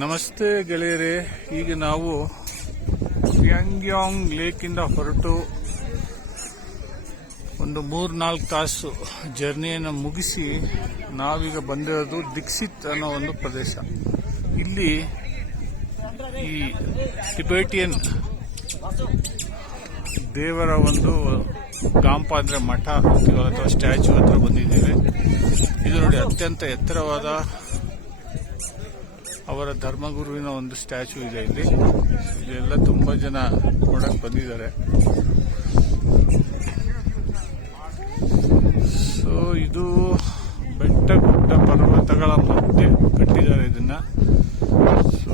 ನಮಸ್ತೆ ಗೆಳೆಯರೇ. ಈಗ ನಾವು ಪ್ಯಾಂಗ್ಯಾಂಗ್ ಲೇಕಿಂದ ಹೊರಟು ಒಂದು 3-4 ತಾಸು ಜರ್ನಿಯನ್ನು ಮುಗಿಸಿ ನಾವೀಗ ಬಂದಿರೋದು ದಿಕ್ಸಿತ್ ಅನ್ನೋ ಒಂದು ಪ್ರದೇಶ. ಇಲ್ಲಿ ಈ ಟಿಬೆಟಿಯನ್ ದೇವರ ಒಂದು ಗಾಂಪ ಅಂದ್ರೆ ಮಠ ಅಥವಾ ಸ್ಟ್ಯಾಚ್ಯೂ ಹತ್ರ ಬಂದಿದ್ದೇವೆ. ಇದು ನೋಡಿ, ಅತ್ಯಂತ ಎತ್ತರವಾದ ಅವರ ಧರ್ಮಗುರುವಿನ ಒಂದು ಸ್ಟ್ಯಾಚ್ಯೂ ಇದೆ. ಇಲ್ಲೆಲ್ಲ ತುಂಬಾ ಜನ ನೋಡಕ್ ಬಂದಿದ್ದಾರೆ. ಸೊ ಇದು ಬೆಟ್ಟ ಗುಡ್ಡ ಪರ್ವತಗಳ ಮಧ್ಯೆ ಕಟ್ಟಿದ್ದಾರೆ ಇದನ್ನ. ಸೊ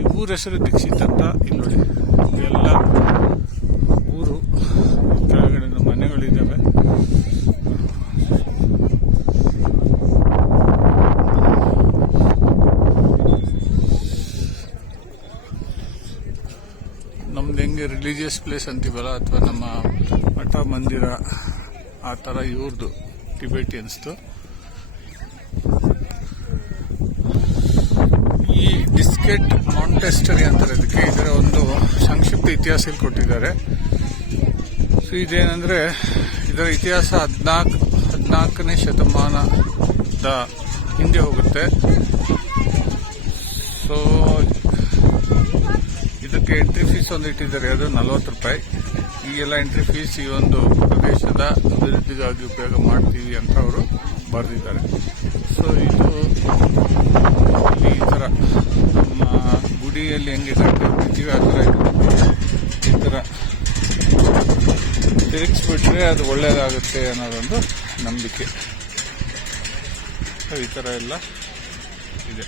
ಈ ಊರ ಹೆಸರು ದಿಕ್ಸಿತ್ ಅಂತ. ಇಲ್ಲಿ ನೋಡಿ, ಎಲ್ಲ ಊರು ಕೆಳಗಡೆ ಮನೆಗಳಿದ್ದಾವೆ. ನಮ್ದು ಹೆಂಗೆ ರಿಲಿಜಿಯಸ್ ಪ್ಲೇಸ್ ಅಂತೀವಲ್ಲ, ಅಥವಾ ನಮ್ಮ ಮಠ ಮಂದಿರ ಆ ಥರ ಇವ್ರದ್ದು ಟಿಬೆಟಿಯನ್ಸ್ದು. ಈ ಡಿಸ್ಕೆಟ್ ಮಾಂಟೆಸ್ಟರಿ ಅಂತಾರೆ ಇದಕ್ಕೆ. ಇದರ ಒಂದು ಸಂಕ್ಷಿಪ್ತ ಇತಿಹಾಸ ಇಲ್ಲಿ ಕೊಟ್ಟಿದ್ದಾರೆ. ಸೊ ಇದೇನಂದ್ರೆ, ಇದರ ಇತಿಹಾಸ 14ನೇ ಶತಮಾನದ ಹಿಂದೆ ಹೋಗುತ್ತೆ. ಸೊ ಇದಕ್ಕೆ ಎಂಟ್ರಿ ಫೀಸ್ ಒಂದು ಇಟ್ಟಿದ್ದಾರೆ, ಅದು 40 ರೂಪಾಯಿ. ಈಗೆಲ್ಲ ಎಂಟ್ರಿ ಫೀಸ್ ಈ ಒಂದು ಪ್ರದೇಶದ ಅಭಿವೃದ್ಧಿಗಾಗಿ ಉಪಯೋಗ ಮಾಡ್ತೀವಿ ಅಂತ ಅವರು ಬರೆದಿದ್ದಾರೆ. ಸೊ ಇದು ಈ ಥರ ನಮ್ಮ ಗುಡಿಯಲ್ಲಿ ಹೆಂಗೆ ಕಟ್ಟಿರ್ತೀವಿ ಆ ಥರ ಈ ಥರ ತಿರುಗಿಸ್ಬಿಟ್ರೆ ಅದು ಒಳ್ಳೆಯದಾಗುತ್ತೆ ಅನ್ನೋದೊಂದು ನಂಬಿಕೆ. ಸೊ ಈ ಥರ ಎಲ್ಲ ಇದೆ.